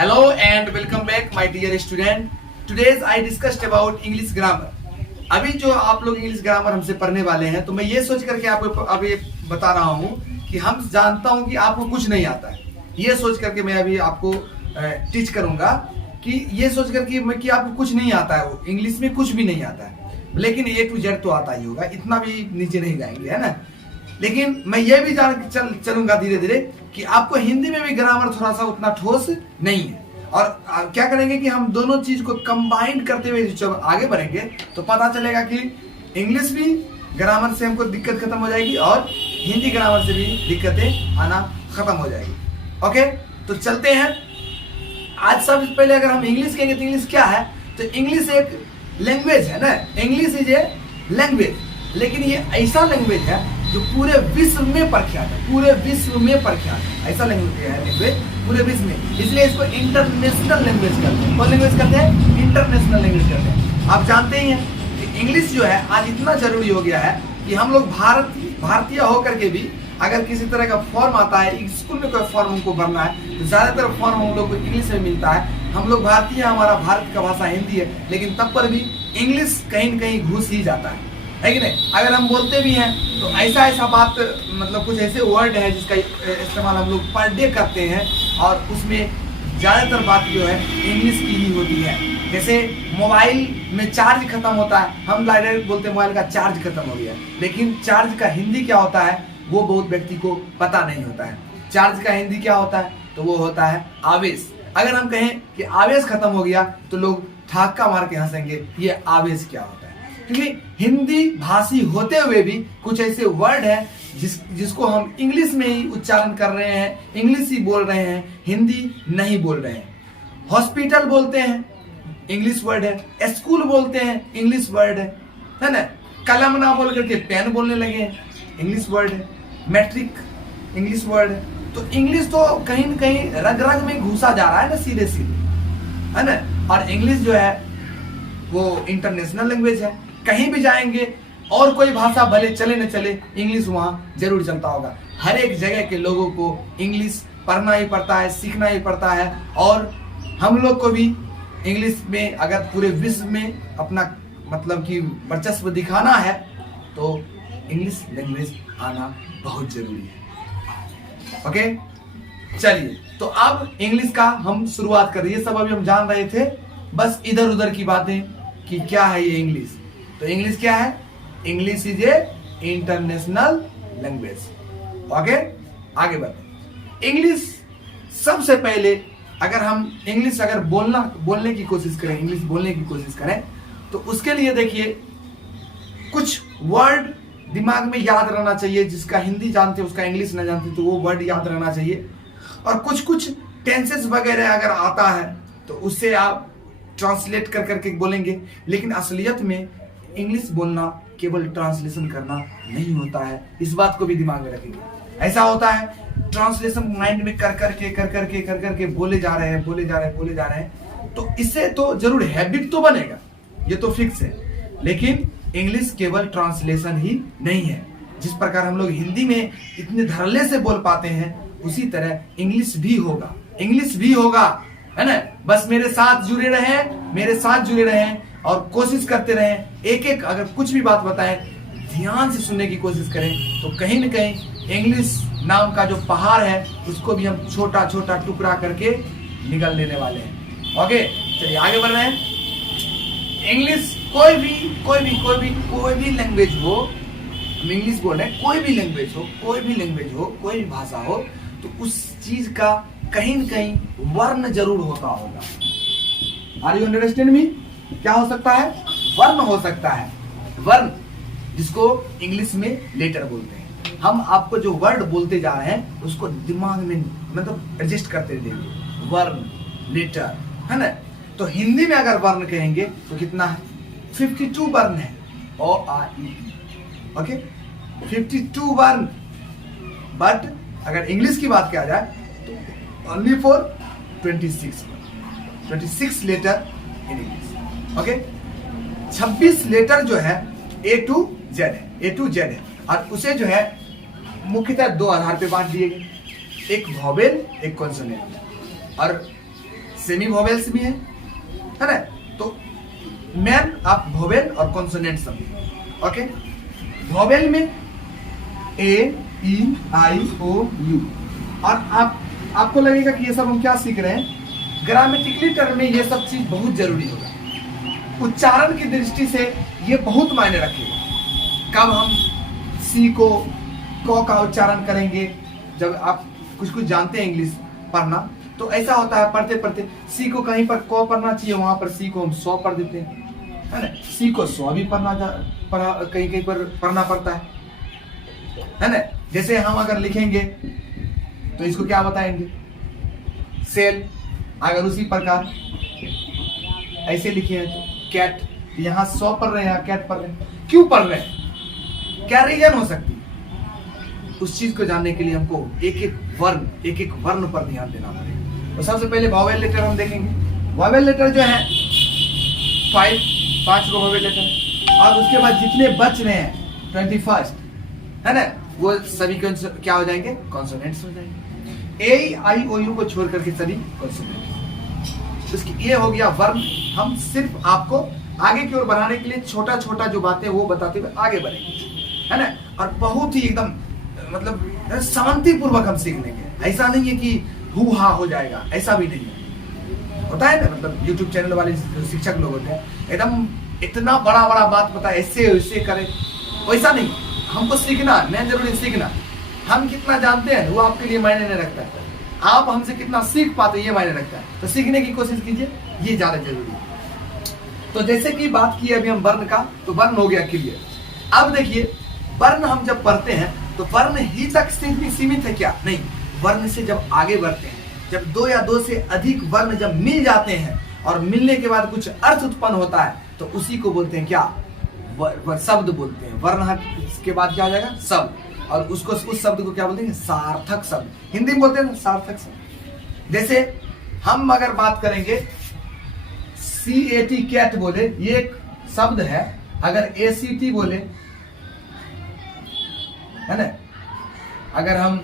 Hello and welcome back my dear student. Today I discussed about English grammar. अभी जो आप लोग English grammar हमसे पढ़ने वाले हैं तो मैं ये सोच करके आपको अभी बता रहा हूँ कि हम जानता हूँ कि आपको कुछ नहीं आता है। ये सोच करके मैं अभी आपको टीच करूंगा कि ये सोच करके कि आपको कुछ नहीं आता है, इंग्लिश में कुछ भी नहीं आता है, लेकिन ए टू जेड तो आता ही होगा, इतना भी नीचे नहीं जाएंगे, है ना। लेकिन मैं ये भी जान चलूंगा धीरे धीरे कि आपको हिंदी में भी ग्रामर थोड़ा सा उतना ठोस नहीं है, और क्या करेंगे कि हम दोनों चीज को कंबाइन करते हुए जब आगे बढ़ेंगे तो पता चलेगा कि इंग्लिश भी ग्रामर से हमको दिक्कत खत्म हो जाएगी और हिंदी ग्रामर से भी दिक्कतें आना खत्म हो जाएगी। ओके, तो चलते हैं। आज सबसे पहले अगर हम इंग्लिश कहेंगे तो इंग्लिश क्या है, तो इंग्लिश एक लैंग्वेज है ना। इंग्लिश इज ए लैंग्वेज, लेकिन ये ऐसा लैंग्वेज है जो पूरे विश्व में प्रख्यात है, पूरे विश्व में प्रख्यात है। ऐसा लैंग्वेज है लैंग्वेज पूरे विश्व में, इसलिए इसको इंटरनेशनल लैंग्वेज करते हैं। कौन लैंग्वेज करते हैं? इंटरनेशनल लैंग्वेज करते हैं। आप जानते ही हैं कि इंग्लिश जो है आज इतना जरूरी हो गया है कि हम लोग भारतीय होकर के भी अगर किसी तरह का फॉर्म आता है, स्कूल में कोई फॉर्म हमको भरना है तो ज्यादातर फॉर्म हम लोग को इंग्लिश में मिलता है। हम लोग भारतीय, हमारा भारत का भाषा हिंदी है, लेकिन तब पर भी इंग्लिश कहीं न कहीं घुस ही जाता है कि नहीं। अगर हम बोलते भी हैं तो ऐसा बात, मतलब कुछ ऐसे वर्ड है जिसका इस्तेमाल हम लोग पर डे करते हैं और उसमें ज्यादातर बात जो है इंग्लिश की ही होती है। जैसे मोबाइल में चार्ज खत्म होता है, हम डायरेक्ट बोलते हैं मोबाइल का चार्ज खत्म हो गया, लेकिन चार्ज का हिंदी क्या होता है वो बहुत व्यक्ति को पता नहीं होता है। चार्ज का हिंदी क्या होता है, तो वो होता है आवेश। अगर हम कहें कि आवेश खत्म हो गया तो लोग ठाक्का मार के हंसेंगे, ये आवेश क्या होता है। क्योंकि हिंदी भाषी होते हुए भी कुछ ऐसे वर्ड है जिसको हम इंग्लिश में ही उच्चारण कर रहे हैं, इंग्लिश ही बोल रहे हैं, हिंदी नहीं बोल रहे हैं। हॉस्पिटल बोलते हैं, इंग्लिश वर्ड है। स्कूल बोलते हैं, इंग्लिश वर्ड है ना। कलम ना बोल करके पेन बोलने लगे, इंग्लिश वर्ड है। मैट्रिक इंग्लिश वर्ड है। तो इंग्लिश तो कहीं न कहीं रग रग में घुसा जा रहा है ना, सीधे सीधे, है ना। और इंग्लिश जो है वो इंटरनेशनल लैंग्वेज है। कहीं भी जाएंगे और कोई भाषा भले चले न चले, इंग्लिश वहां जरूर चलता होगा। हर एक जगह के लोगों को इंग्लिश पढ़ना ही पड़ता है, सीखना ही पड़ता है। और हम लोग को भी इंग्लिश में अगर पूरे विश्व में अपना मतलब कि वर्चस्व दिखाना है तो इंग्लिश लैंग्वेज आना बहुत जरूरी है। ओके, चलिए तो अब इंग्लिश का हम शुरुआत कर रहे हैं। ये सब अभी हम जान रहे थे, बस इधर उधर की बातें कि क्या है ये इंग्लिश। तो इंग्लिश क्या है? English is a international language. Okay, आगे बढ़ते। इंग्लिश सबसे पहले अगर हम इंग्लिश अगर बोलने की कोशिश करें, इंग्लिश बोलने की कोशिश करें तो उसके लिए देखिए कुछ वर्ड दिमाग में याद रहना चाहिए। जिसका हिंदी जानते उसका इंग्लिश ना जानते तो वो वर्ड याद रहना चाहिए। और कुछ टेंसेस वगैरह अगर आता है तो उससे आप ट्रांसलेट कर करके बोलेंगे। लेकिन असलियत में इंग्लिश बोलना केवल ट्रांसलेशन करना नहीं होता है, इस बात को भी दिमाग में रखेंगे। ऐसा होता है ट्रांसलेशन माइंड में कर करके बोले जा रहे हैं, तो इससे तो जरूर हैबिट तो बनेगा, ये तो फिक्स है। लेकिन इंग्लिश केवल ट्रांसलेशन ही नहीं है। जिस प्रकार हम लोग हिंदी में इतने धड़ल्ले से बोल पाते हैं उसी तरह इंग्लिश भी होगा, है ना। बस मेरे साथ जुड़े रहें और कोशिश करते रहें। एक अगर कुछ भी बात बताएं ध्यान से सुनने की कोशिश करें तो कहीं न कहीं इंग्लिश नाम का जो पहाड़ है उसको भी हम छोटा छोटा टुकड़ा करके निगल लेने वाले हैं। ओके, चलिए आगे बढ़ रहे हैं। इंग्लिश कोई भी लैंग्वेज हो, हम इंग्लिश बोल रहे हैं, कोई भी लैंग्वेज हो, कोई भी भाषा हो, तो उस चीज का कहीं न कहीं वर्ण जरूर होता होगा। Are you understand me? क्या हो सकता है? वर्ण हो सकता है। वर्ण जिसको इंग्लिश में लेटर बोलते हैं। हम आपको जो वर्ड बोलते जा रहे हैं उसको दिमाग में मतलब एडजस्ट करते देंगे। वर्ण, लेटर, है ना। तो हिंदी में अगर वर्ण कहेंगे तो कितना है? 52 वर्ण है। ओ आ ई, ओके, 52 वर्ण। बट अगर इंग्लिश की बात किया जाए तो only for 26 letter in English. Okay, 26 letter जो है ए टू जेड है और उसे जो है मुख्यतः दो आधार पे बांट दिए गए, एक वॉवेल एक कॉन्सोनेंट। और सेमी वोवेल्स भी है ना। तो मेन आप वोवेल और कॉन्सोनेंट समझिए। ओके, वोवेल में ए ई आई ओ यू, और आपको लगेगा कि ये सब हम क्या सीख रहे हैं, ग्रामेटिकली टर्म में ये सब चीज बहुत जरूरी होगा। उच्चारण की दृष्टि से ये बहुत मायने रखेगा। कब हम सी को क का उच्चारण करेंगे, जब आप कुछ कुछ जानते हैं इंग्लिश पढ़ना, तो ऐसा होता है पढ़ते पढ़ते सी को कहीं पर क पढ़ना चाहिए, वहां पर सी को हम सौ पढ़ देते हैं, है ना। सी को सौ भी कहीं कहीं पर पढ़ना पड़ता है ना। जैसे हम अगर लिखेंगे तो इसको क्या बताएंगे, सेल। अगर उसी प्रकार ऐसे लिखे हैं तो कैट, यहाँ 100 पढ़ रहे हैं, यहाँ कैट पढ़ रहे हैं, क्यों पढ़ रहे हैं, क्या रीजन हो सकती है। उस चीज को जानने के लिए हमको एक एक वर्ण पर ध्यान देना पड़ेगा। तो सबसे पहले वॉवेल लेटर हम देखेंगे। वॉवेल लेटर जो है 5 वॉवेल लेटर, और उसके बाद जितने बच रहे हैं 21 है ना, वो सभी क्या हो जाएंगे, कॉन्सोनेंट्स हो जाएंगे। ए आई ओ यू को छोड़ करके सभी कॉन्सोनेंट्स। इसकी ये हो गया वर्ण। हम सिर्फ आपको आगे की ओर बढ़ाने के लिए छोटा छोटा जो बातें वो बताते हुए आगे बढ़ेंगे, है ना। और बहुत ही एकदम मतलब शांति पूर्वक हम सीख लेंगे। ऐसा नहीं है कि हु हा हो जाएगा, ऐसा भी नहीं है। होता है ना, मतलब YouTube चैनल वाले जो शिक्षक लोग होते हैं, एकदम इतना बड़ा बड़ा बात बताए, ऐसे वैसे करे, वैसा नहीं। हमको सीखना, मैं जरूरी सीखना, हम कितना जानते हैं वो आपके लिए मायने नहीं रखता है, आप हमसे कितना सीख पाते हैं ये मायने रखता है। तो सीखने की कोशिश कीजिए, ये ज्यादा जरूरी है। तो जैसे कि बात की अभी हम वर्ण का, तो वर्ण हो गया क्लियर। अब देखिए, वर्ण हम जब पढ़ते हैं तो वर्ण ही तक सीमित है क्या, नहीं। वर्ण से जब आगे बढ़ते हैं, जब 2 या 2 से अधिक वर्ण जब मिल जाते हैं और मिलने के बाद कुछ अर्थ उत्पन्न होता है, तो उसी को बोलते हैं क्या, शब्द बोलते हैं। वर्ण के बाद क्या हो जाएगा, शब्द, और उसको उस शब्द को क्या बोलते हैं, सार्थक शब्द। हिंदी में बोलते हैं सार्थक शब्द। जैसे हम अगर बात करेंगे CAT कैट बोले, ये एक शब्द है। अगर ACT बोले, है ना, अगर हम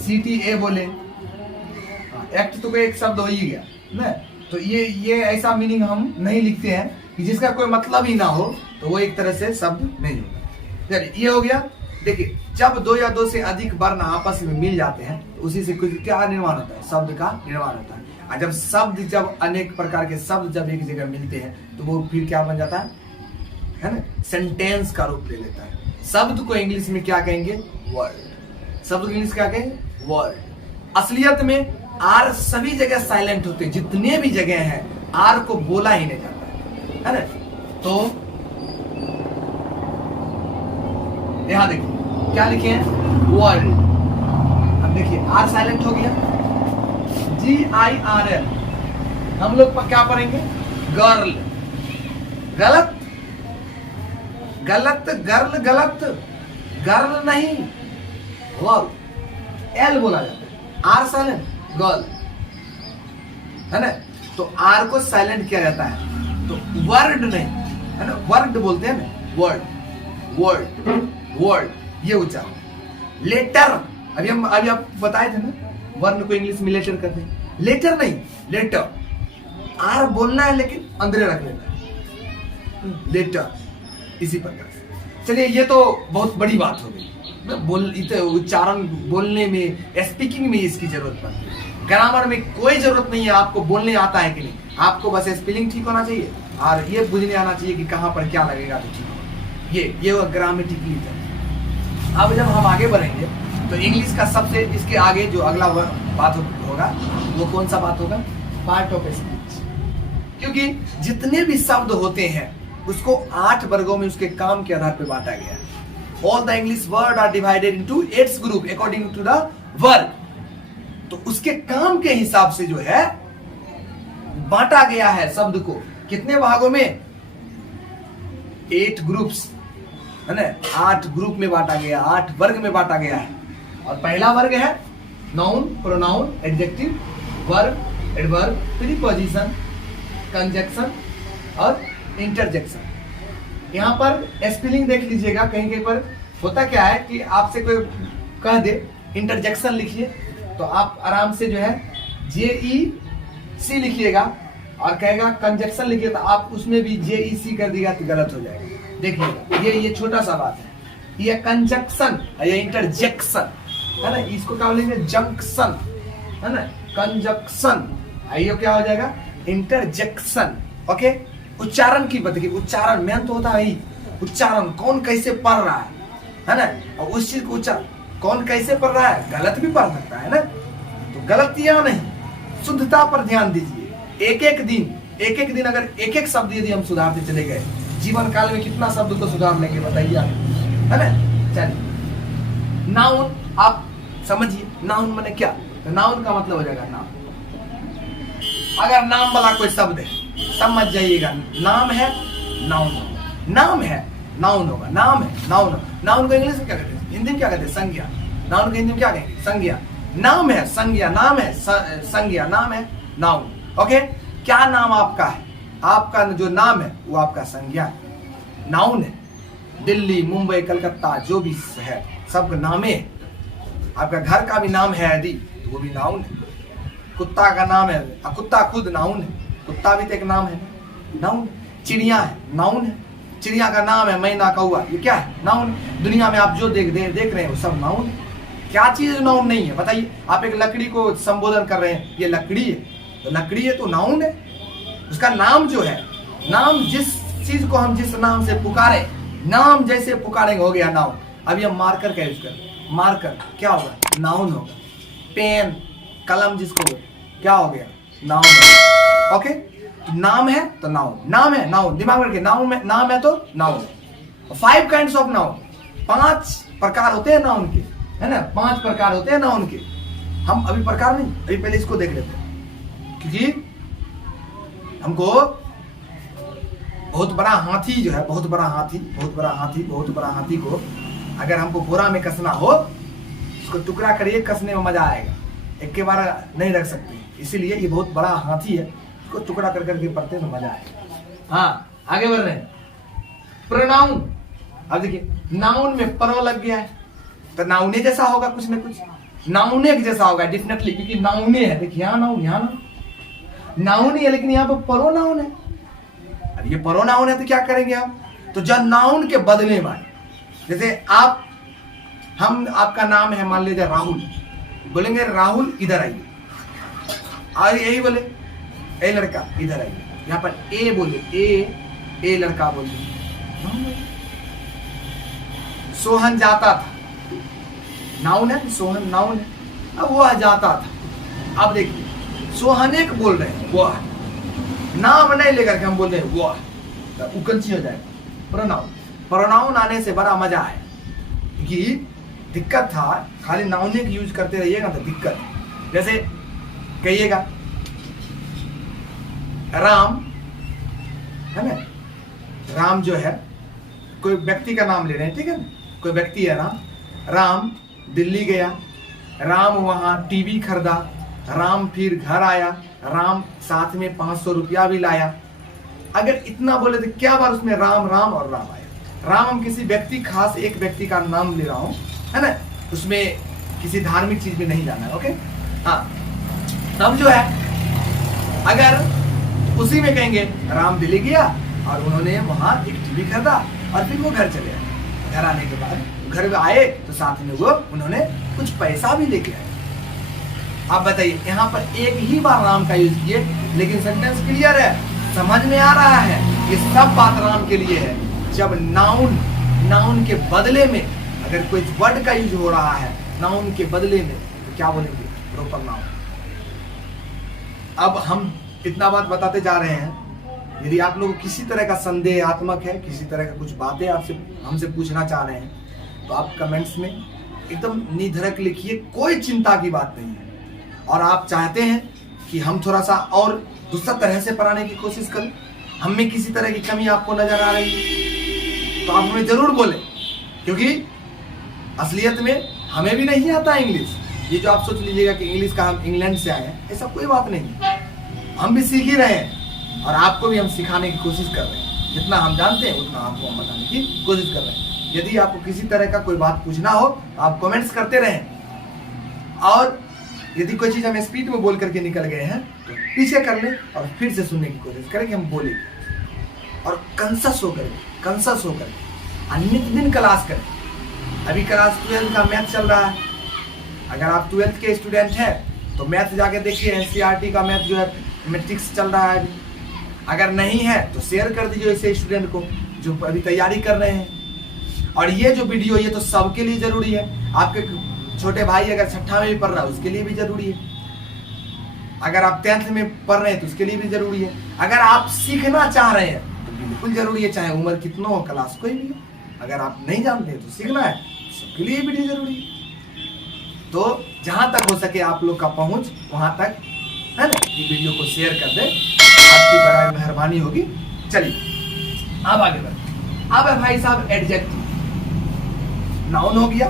CTA बोले, एक्ट तो कोई एक शब्द हो ही गया ना। तो ये ऐसा मीनिंग हम नहीं लिखते हैं कि जिसका कोई मतलब ही ना हो, तो वो एक तरह से शब्द नहीं होगा। चलिए, ये हो गया। देखिए, जब 2 या 2 से अधिक वर्ण आपस में मिल जाते हैं, तो उसी से कुछ क्या निर्माण होता है, शब्द का निर्माण होता है। और जब अनेक प्रकार के शब्द जब एक जगह मिलते हैं, तो वो फिर क्या बन जाता है ना, सेंटेंस का रूप ले लेता है। शब्द को इंग्लिश में क्या कहेंगे, वर्ड। शब्द को इंग्लिश क्या कहेंगे, वर्ड। असलियत में आर सभी जगह साइलेंट होते हैं, जितने भी जगह हैं आर को बोला ही नहीं जाता है ना। तो यहां देखिए क्या लिखे हैं, वर्ड। अब देखिए आर साइलेंट हो गया, GIRL। हम लोग क्या पढ़ेंगे, गर्ल। गलत गलत, गर्ल गलत, गर्ल नहीं, वर्ल। एल बोला जाता है, आर साइलेंट, गर्ल, है ना। तो आर को साइलेंट किया जाता है, तो वर्ड नहीं, है ना, वर्ड बोलते हैं ना, वर्ड वर्ड वर्ड, ये उच्चारण। लेटर, अभी आप बताए थे ना, वर्ण को इंग्लिश में लेटर कहते हैं, लेटर नहीं, लेटर। आर बोलना है लेकिन अंदर रख लेना है, लेटर। इसी प्रकार से चलिए, ये तो बहुत बड़ी बात हो गई। उच्चारण बोलने में, स्पीकिंग में इसकी जरूरत पड़ती है। ग्रामर में कोई जरूरत नहीं है आपको बोलने आता है कि नहीं, आपको बस स्पेलिंग ठीक होना चाहिए और ये बुझने आना चाहिए कि कहां पर क्या लगेगा तो ठीक होगा। ये ग्रामेटिकली है। अब जब हम आगे बढ़ेंगे तो इंग्लिश का सबसे इसके आगे जो अगला बात होगा, वो कौन सा बात होगा, पार्ट ऑफ स्पीच। क्योंकि जितने भी शब्द होते हैं उसको 8 वर्गों में उसके काम के आधार पर बांटा गया है। All the English word are divided into 8 group according to the वर्ग। तो उसके काम के हिसाब से जो है बांटा गया है शब्द को कितने भागों में, 8 ग्रुप्स, है ना। 8 ग्रुप में बांटा गया, 8 वर्ग में बांटा गया है। और पहला वर्ग है noun, pronoun, adjective, verb, adverb, preposition, conjunction और इंटरजेक्शन। यहाँ पर स्पेलिंग देख लीजिएगा, कहीं कहीं पर होता क्या है कि आपसे कोई कह दे इंटरजेक्शन लिखिए, तो आप आराम से जो है JE सी लिखिएगा और कहेगा कंजक्शन लिखिए तो आप उसमें भी JEC कर दिया तो गलत हो जाएगा। देखिए ये छोटा सा बात है, ये कंजक्शन ये इंटरजेक्शन है ना, इसको क्या बोलेंगे जंक्शन है ना, कंजक्शन ये क्या हो जाएगा इंटरजेक्शन। ओके, उच्चारण की बात की, उच्चारण मेन तो होता है ही उच्चारण, कौन कैसे पढ़ रहा है ना, और उस चीज को उच्चारण कौन कैसे पढ़ रहा है, गलत भी पढ़ सकता है ना, तो गलतियां नहीं, शुद्धता पर ध्यान दीजिए। एक एक दिन अगर एक एक शब्द यदि हम सुधारते चले गए, जीवन काल में कितना शब्द को सुधार लेंगे बताइए आप, है ना। चलिए नाउन आप समझिए, नाउन माने क्या, तो नाउन का मतलब हो जाएगा नाम। अगर नाम वाला कोई शब्द है समझ जाइएगा, नाम है नाउन होगा, नाम है नाउन होगा, नाम है नाउन। नाउन को इंग्लिश में क्या कहते हैं, हिंदी में क्या कहते हैं संज्ञा, नाउन को हिंदी में क्या कहेंगे संज्ञा। नाम है संज्ञा, नाम है संज्ञा, नाम है नाउन। ओके, क्या नाम आपका है, आपका जो नाम है वो आपका संज्ञा है, नाउन है। दिल्ली मुंबई कलकत्ता जो भी है सब नामे है। आपका घर का भी नाम है यदि तो वो भी नाउन है। कुत्ता का नाम है, कुत्ता खुद नाउन है, कुत्ता भी तो एक नाम है, नाउन। चिड़िया है नाउन है, चिड़िया का नाम है मैना कौआ, ये क्या है नाउन। दुनिया में आप जो देख रहे हैं वो सब नाउन है। क्या चीज नाउन नहीं है बताइए। आप एक लकड़ी को संबोधन कर रहे हैं, ये लकड़ी है, तो लकड़ी है तो नाउन है। उसका नाम जो है, नाम जिस चीज को हम जिस नाम से पुकारे, नाम जैसे पुकारेंगे हो गया नाउन। अभी हम मार्कर का यूज करें, मार्कर क्या होगा नाउन होगा। पेन कलम जिसको क्या हो गया नाउन होगा। ओके, तो नाम है तो नाउन, नाम है नाउन, दिमाग में रखिए, नाउन में नाम है तो नाउन। 5 काइंड्स ऑफ नाउन, 5 प्रकार होते हैं नाउन के, है ना, 5 प्रकार होते हैं नाउन के। हम अभी प्रकार नहीं, अभी पहले इसको देख लेते हैं, क्योंकि हमको बहुत बड़ा हाथी जो है, बहुत बड़ा हाथी को अगर हमको बोरा में कसना हो, उसको टुकड़ा करिए, कसने में मजा आएगा, एक के बार नहीं रख सकते, इसीलिए ये बहुत बड़ा हाथी है, इसको टुकड़ा कर करके पढ़ते तो मजा आएगा। हाँ, आगे बढ़ रहे हैं। प्रोनाउन, अब देखिए नाउन में प्रो लग गया है तो नाउने जैसा होगा, कुछ ना कुछ नाउने जैसा होगा डेफिनेटली, क्योंकि नाउने है। देखिए यहाँ नाउन, यहाँ नाउन ही है, लेकिन यहाँ पर प्रोनाउन है। अब ये प्रोनाउन है तो क्या करेंगे हम, तो जब नाउन के बदले में, जैसे आपका नाम है मान लीजिए राहुल, बोलेंगे राहुल इधर आइए, और यही बोले ए लड़का इधर आइए, यहाँ पर ए बोले, ए लड़का बोले। सोहन जाता था, नाउन है, सोहन नाउन है, अब वह जाता था। अब देखिए सोहन एक बोल रहे हैं, वह नाम नहीं लेकर के हम बोल रहे हैं वह, तो उकंची हो जाएगा प्रोनाउन। प्रोनाउन आने से बड़ा मजा है, क्योंकि दिक्कत था खाली नाउन के यूज करते रहिएगा तो दिक्कत। जैसे कहिएगा राम, है ना, राम जो है कोई व्यक्ति का नाम ले रहे हैं, ठीक है ना, कोई व्यक्ति है राम दिल्ली गया, राम वहां टीवी खरीदा, राम फिर घर आया, राम साथ में 500 रुपया भी लाया। अगर इतना बोले तो क्या बार उसमें राम राम और राम आया। राम हम किसी व्यक्ति, खास एक व्यक्ति का नाम ले रहा हूं, है ना, उसमें किसी धार्मिक चीज में नहीं जाना है। ओके, हाँ, तब जो है अगर उसी में कहेंगे राम दिल्ली गया और उन्होंने वहां एक टीवी खरीदा और फिर वो घर चले आए, घर आने के बाद घर में आए तो साथ में वो उन्होंने कुछ पैसा भी लेके आए। आप बताइए, यहाँ पर एक ही बार राम का यूज किए, लेकिन सेंटेंस क्लियर है, समझ में आ रहा है, ये सब बात राम के लिए है। जब नाउन के बदले में अगर कोई वर्ड का यूज हो रहा है नाउन के बदले में, तो क्या बोलेंगे प्रॉपर नाउन। अब हम इतना बात बताते जा रहे हैं, यदि आप लोग किसी तरह का संदेहात्मक है, किसी तरह का कुछ बातें आपसे हमसे पूछना चाह रहे हैं, तो आप कमेंट्स में एकदम निधड़क लिखिए, कोई चिंता की बात नहीं है। और आप चाहते हैं कि हम थोड़ा सा और दूसरा तरह से पढ़ाने की कोशिश करें, हम में किसी तरह की कमी आपको नजर आ रही है तो आप हमें जरूर बोलें, क्योंकि असलियत में हमें भी नहीं आता इंग्लिश। ये जो आप सोच लीजिएगा कि इंग्लिश का हम इंग्लैंड से आए हैं, ऐसा कोई बात नहीं, हम भी सीख ही रहे हैं और आपको भी हम सिखाने की कोशिश कर रहे हैं। जितना हम जानते हैं उतना आपको हम बताने की कोशिश कर रहे हैं। यदि आपको किसी तरह का कोई बात पूछना हो तो आप कमेंट्स करते रहें, और यदि कोई चीज हम स्पीड में बोल करके निकल गए हैं तो पीछे कर लें और फिर से सुनने की कोशिश करें कि हम बोले, और कंसस होकर नित दिन क्लास करें। अभी क्लास 12 का मैथ चल रहा है, अगर आप 12th के स्टूडेंट हैं तो मैथ जाके देखिए, NCERT का मैथ जो है मैट्रिक्स चल रहा है अभी। अगर नहीं है तो शेयर कर दीजिए ऐसे स्टूडेंट को जो अभी तैयारी कर रहे हैं। और ये जो वीडियो ये तो सबके लिए जरूरी है। आपके छोटे भाई अगर 6th में भी पढ़ रहा है उसके लिए भी जरूरी है, अगर आप 10th में पढ़ रहे हैं तो उसके लिए भी जरूरी है, अगर आप सीखना चाह रहे हैं तो बिल्कुल जरूरी है, चाहे उम्र कितना हो, क्लास कोई भी हो। अगर आप नहीं जानते तो सीखना है, सबके लिए वीडियो जरूरी है। तो जहां तक हो सके आप लोग का पहुंच वहां तक है ना, ये वीडियो को शेयर कर दे, आपकी बड़ी मेहरबानी होगी। चलिए अब आगे बढ़ते। अब है भाई साहब एडजेक्टिव। नाउन हो गया,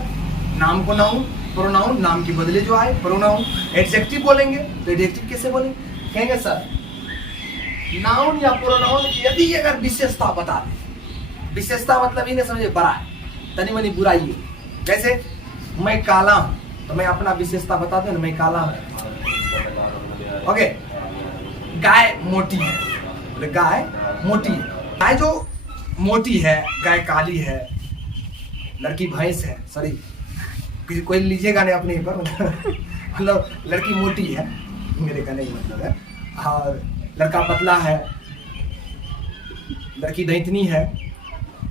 नाम को नाउन, प्रोनाउन नाम के बदले जो आए प्रोनाउन। एडजेक्टिव बोलेंगे तो एडजेक्टिव कैसे बोलेंगे? कहेंगे सर नाउन या प्रोनाउन यदि अगर विशेषता बता दे, विशेषता मतलब ही नहीं समझे बड़ा है, तनी मनी बुराई है। जैसे मैं काला हूं तो मैं अपना विशेषता बता दूं ना, मैं काला हूं। ओके, गाय मोटी है, बोले गाय मोटी है। गाय जो मोटी है, गाय काली है, लड़की भैंस है, सॉरी कोई लीजिएगा नहीं अपने पर मतलब लड़की मोटी है मेरे कहने का मतलब है, और लड़का पतला है, लड़की दैतनी है,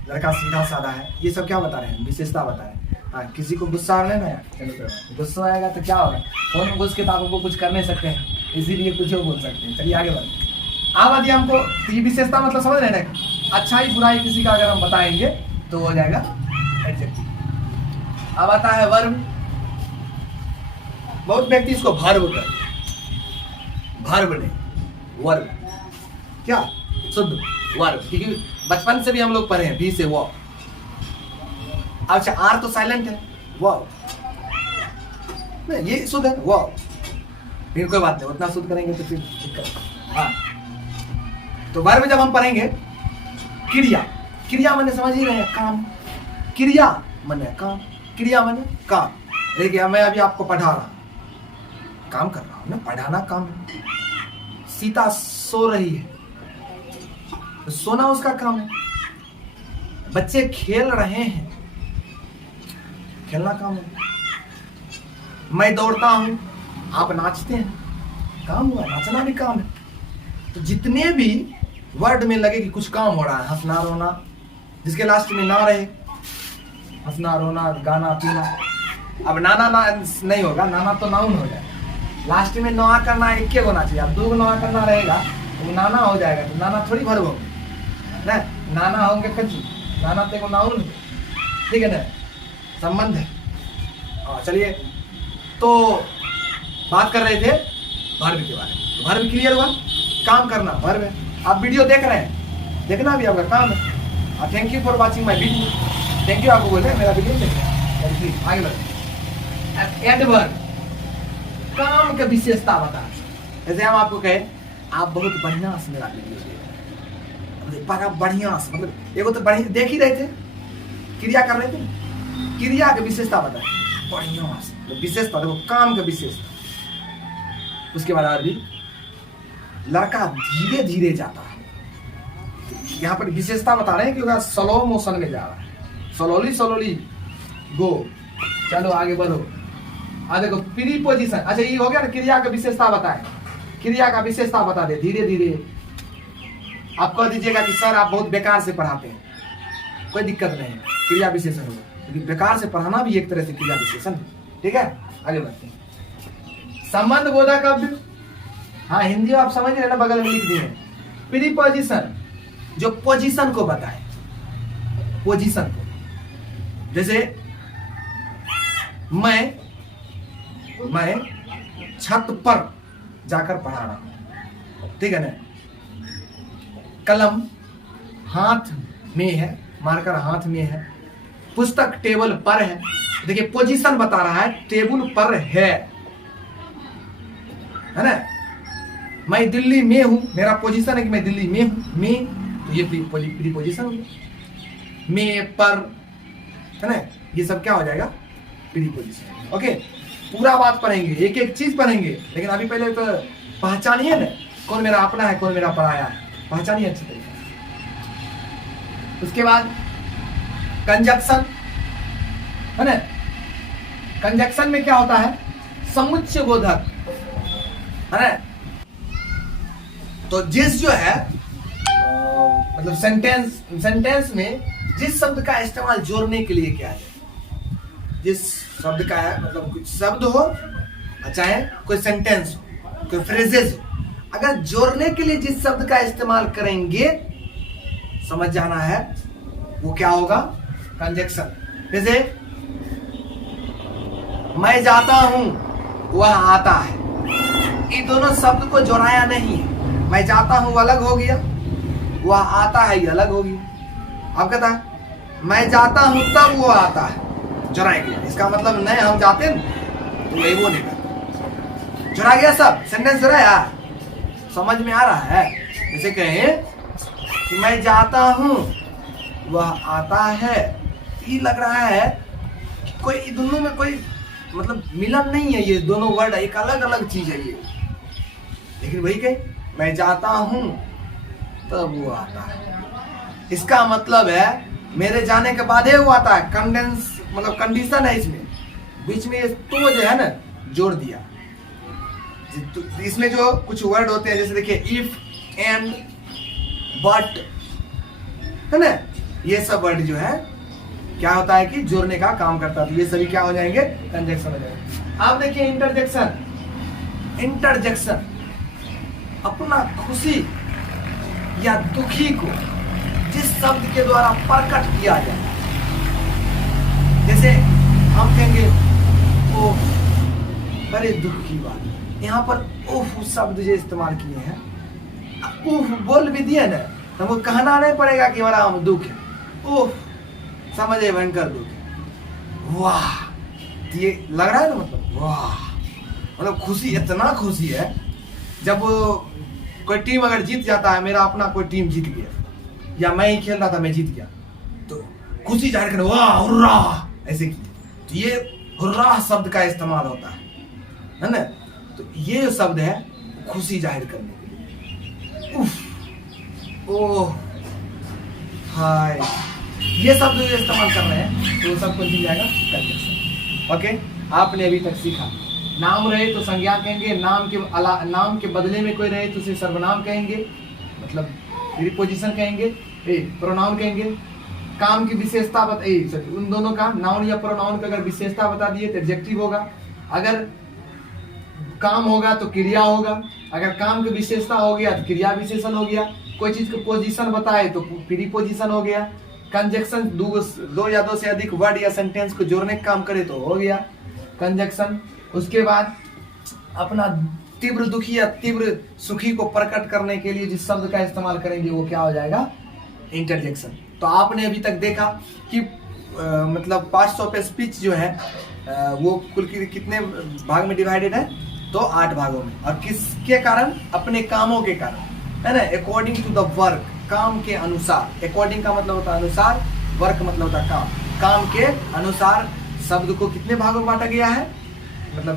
लड़का सीधा साधा है। ये सब क्या बता रहे हैं? विशेषता बता रहे हैं। हाँ, किसी को गुस्सा आ रहा है ना यार, चलो गुस्सा आएगा तो क्या होगा, फोन में घुस के तो आपको कुछ कर नहीं सकते हैं, इसीलिए कुछ बोल सकते हैं। चलिए आगे बढ़ते। अब आदि हमको ये विशेषता मतलब समझ रहे हैं ना, अच्छाई बुराई किसी का अगर हम बताएंगे तो हो जाएगा एडजेक्टिव। अब आता है वर्ब। बहुत व्यक्ति इसको भर्व करते हैं, भर्व नहीं वर्ब। क्या शुद्ध वर्ब, क्योंकि बचपन से भी हम लोग पढ़े हैं बी से वो। अच्छा आर तो साइलेंट है, वर्ब ये शुद्ध है वर्ब, फिर कोई बात नहीं, उतना शुद्ध करेंगे तो फिर दिक्कत। हाँ, तो वर्ब जब हम पढ़ेंगे, क्रिया, क्रिया माने समझ ही रहे हैं काम, क्रिया माने काम, क्रिया माने काम। देखिए मैं अभी आपको पढ़ा रहा, काम कर रहा हूं ना, पढ़ाना काम है। सीता सो रही है तो सोना उसका काम है। बच्चे खेल रहे हैं, खेलना काम है। मैं दौड़ता हूं, आप नाचते हैं, काम हुआ, नाचना भी काम है। तो जितने भी वर्ड में लगे कि कुछ काम हो रहा है, हंसना रोना, जिसके लास्ट में ना रहे, हंसना रोना गाना पीना। अब नाना ना नहीं होगा, नाना तो नाउन हो जाए, लास्ट में नवा करना एक के होना चाहिए। अब दो नवा करना रहेगा तो नाना हो जाएगा, तो नाना थोड़ी भर होंगे ना, नाना होंगे कच्ची, नाना तो नाउन, ठीक है ना, संबंध है। चलिए तो बात कर रहे थे वर्ब के बारे में। वर्ब क्लियर हुआ, काम करना वर्ब है। आप वीडियो देख रहे हैं, देखना भी आपका काम है। Thank you for watching my video, thank you आपको बोल रहे हैं, मेरा वीडियो देख रहे हैं। आगे बढ़ते। एडवर्ब, काम का विशेषता बता। जैसे हम आपको कहे आप बहुत बढ़िया से मेरा वीडियो देख, पर आप बढ़िया से मतलब एगो तो बढ़िया देख ही रहे थे, क्रिया कर रहे थे, क्रिया की विशेषता बता, बढ़िया से तो विशेषता देखो, काम का विशेषता। उसके बाद अभी लड़का धीरे धीरे जाता है, यहाँ पर विशेषता बता रहे हैं क्योंकि स्लो मोशन में जा रहा है, स्लोली स्लोली गो, चलो आगे बढ़ो। देखो प्रीपोजिशन, अच्छा ये हो गया ना, क्रिया का विशेषता बताए, क्रिया का विशेषता बता दे धीरे धीरे। आप कह दीजिएगा कि सर आप बहुत बेकार से पढ़ाते हैं, कोई दिक्कत नहीं, क्रिया विशेषण होगा, क्योंकि बेकार से पढ़ाना भी एक तरह से क्रिया विशेषण है। ठीक है, आगे बढ़ते हैं। संबंध बोधक अव्यय, हाँ हिंदी आप समझ रहे ना, बगल में लिख दिए। प्रीपोजिशन जो पोजीशन को बताए, पोजीशन को, जैसे मैं छत पर जाकर पढ़ा रहा हूं, ठीक है ना। कलम हाथ में है, मार्कर हाथ में है, पुस्तक टेबल पर है। देखिए पोजीशन बता रहा है, टेबल पर है ना। मैं दिल्ली में हूं, मेरा पोजीशन है कि मैं दिल्ली में हूं, में, तो ये प्रीपोजिशन हो गया। में, पर, है ना, ये सब क्या हो जाएगा? प्रीपोजिशन। ओके, पूरा बात पढ़ेंगे, एक एक चीज पढ़ेंगे, लेकिन अभी पहले तो पहचानिए ना कौन मेरा अपना है कौन मेरा पराया है, पहचानिए अच्छी तरीके से। उसके बाद कंजक्शन है ना, कंजक्शन में क्या होता है, समुच्चय बोधक है ना। तो जिस जो है मतलब सेंटेंस में जिस शब्द का इस्तेमाल जोड़ने के लिए किया जाए, जिस शब्द का है मतलब कुछ शब्द हो चाहे कोई सेंटेंस हो, कोई फ्रेजेस हो, अगर जोड़ने के लिए जिस शब्द का इस्तेमाल करेंगे समझ जाना है वो क्या होगा, कंजक्शन। जैसे मैं जाता हूं वह आता है, इन दोनों शब्द को जोड़ाया नहीं है। मैं जाता हूं अलग हो गया, वह आता है ये अलग हो गया। अब कहता है मैं जाता हूं तब वो आता है, जोड़ाएंगे, इसका मतलब नहीं हम जाते तो यही वो नहीं करते, जोड़ा गया सब सेंटेंस जोड़ा यार, समझ में आ रहा है। जैसे कहें कि मैं जाता हूं वह आता है, ये लग रहा है कि कोई दोनों में कोई मतलब मिलन नहीं है, ये दोनों वर्ड एक अलग अलग चीज है ये, लेकिन वही कहे मैं जाता हूं तब वो आता है, इसका मतलब है मेरे जाने के बाद वो आता है। कंडेंस मतलब कंडीशन है इसमें, बीच में तो जो है ना जोड़ दिया। तो इसमें जो कुछ वर्ड होते हैं जैसे देखिए इफ एंड बट है ना, ये सब वर्ड जो है क्या होता है कि जोड़ने का काम करता है, तो ये सभी क्या हो जाएंगे, कंजक्शन हो जाएंगे। आप देखिए इंटरजेक्शन, इंटरजेक्शन अपना खुशी या दुखी को जिस शब्द के द्वारा प्रकट किया जाए, जैसे हम कहेंगे ओह बड़े दुख की बात, यहाँ पर ओह शब्द जो इस्तेमाल किए हैं, ओह बोल भी दिए ना, हमको कहना नहीं पड़ेगा कि हमारा हम दुख है, ओह समझे भयंकर दुख है, वाह ये लग रहा है ना, मतलब वाह मतलब खुशी, इतना खुशी है। जब कोई टीम अगर जीत जाता है, मेरा अपना कोई टीम जीत गया या मैं ही खेल रहा था मैं जीत गया, तो खुशी जाहिर करने वाह हुर्रा ऐसे की, तो ये हुर्रा शब्द का इस्तेमाल होता है ना। तो ये जो शब्द है खुशी जाहिर करने के लिए, उफ ओह हाय, ये शब्द जो इस्तेमाल कर रहे हैं तो सबको मिल जाएगा कंजक्शन। ओके, आपने अभी तक सीखा नाम रहे तो संज्ञा कहेंगे, नाम के बदले में कोई रहे तो उसे सर्वनाम कहेंगे, मतलब प्रीपोजिशन कहेंगे, प्रोनाउन कहेंगे। काम की विशेषता उन दोनों का नाउन या प्रोनाउन का अगर विशेषता बता दिए तो एडजेक्टिव होगा, अगर काम होगा तो क्रिया होगा, अगर काम की विशेषता हो गया तो क्रिया विशेषण हो गया, कोई चीज की पोजीशन बताए तो प्रीपोजिशन हो गया, कंजक्शन दो या दो से अधिक वर्ड या सेंटेंस को जोड़ने का काम करे तो हो गया कंजक्शन। उसके बाद अपना तीव्र दुखी या तीव्र सुखी को प्रकट करने के लिए जिस शब्द का इस्तेमाल करेंगे वो क्या हो जाएगा, इंटरजेक्शन। तो आपने अभी तक देखा कि मतलब पार्ट्स ऑफ स्पीच जो है वो कुल कितने भाग में डिवाइडेड है, तो 8 भागों में, और किसके कारण, अपने कामों के कारण है ना, अकॉर्डिंग टू द वर्क, काम के अनुसार। अकॉर्डिंग का मतलब होता है अनुसार, वर्क मतलब होता है काम, काम के अनुसार शब्द को कितने भागों में बांटा गया है, मतलब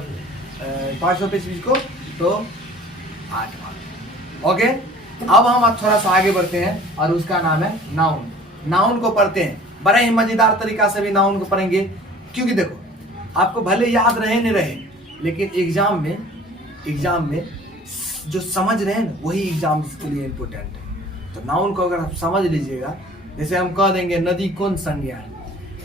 पार्ट्स ऑफ स्पीच को, तो 8 भाग। ओके, अब हम थोड़ा सा आगे बढ़ते हैं और उसका नाम है नाउन। नाउन को पढ़ते हैं, बड़ा ही मजेदार तरीका से भी नाउन को पढ़ेंगे, क्योंकि देखो आपको भले याद रहे नहीं रहे, लेकिन एग्जाम में जो समझ रहे हैं ना वही एग्जाम के लिए इम्पोर्टेंट है। तो नाउन को अगर आप समझ लीजिएगा, जैसे हम कह देंगे नदी कौन संज्ञा है,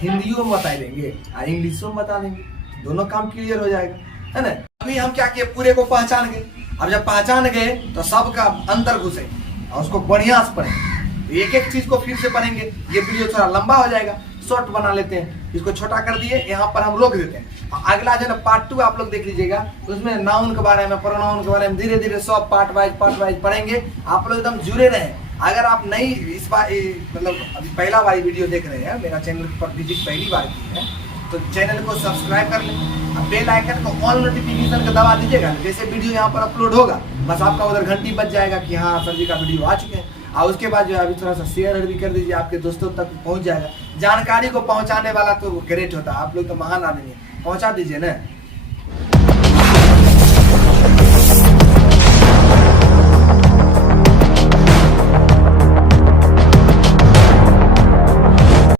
हिंदियों में बता देंगे और इंग्लिशों में बता देंगे, दोनों काम क्लियर हो जाएगा, है ना। अभी हम क्या किए, पूरे को पहचान गए। अब जब पहचान गए तो सबका अंतर घुसे और उसको बढ़िया से पढ़ेंगे, एक एक चीज को फिर से पढ़ेंगे। ये वीडियो थोड़ा लंबा हो जाएगा, शॉर्ट बना लेते हैं, इसको छोटा कर दिए, यहाँ पर हम रोक देते हैं। अगला जो है पार्ट 2 आप लोग देख लीजिएगा, उसमें नाउन के बारे में, प्रोनाउन के बारे में धीरे धीरे सब पार्ट वाइज पढ़ेंगे। आप लोग एकदम जुड़े रहें। अगर आप नहीं इस बार मतलब अभी पहला वाली वीडियो देख रहे हैं, मेरा चैनल पर विजिट पहली बार की है, तो चैनल को सब्सक्राइब कर लें, बेल आइकन को ऑल नोटिफिकेशन का दबा दीजिएगा। जैसे वीडियो यहाँ पर अपलोड होगा बस आपका उधर घंटी बज जाएगा कि हाँ सर जी का वीडियो आ चुके हैं। और उसके बाद जो है अभी थोड़ा सा शेयर भी कर दीजिए, आपके दोस्तों तक पहुँच जाएगा। जानकारी को पहुँचाने वाला तो ग्रेट होता है, आप लोग तो महान आदमी हैं, पहुँचा दीजिए ना।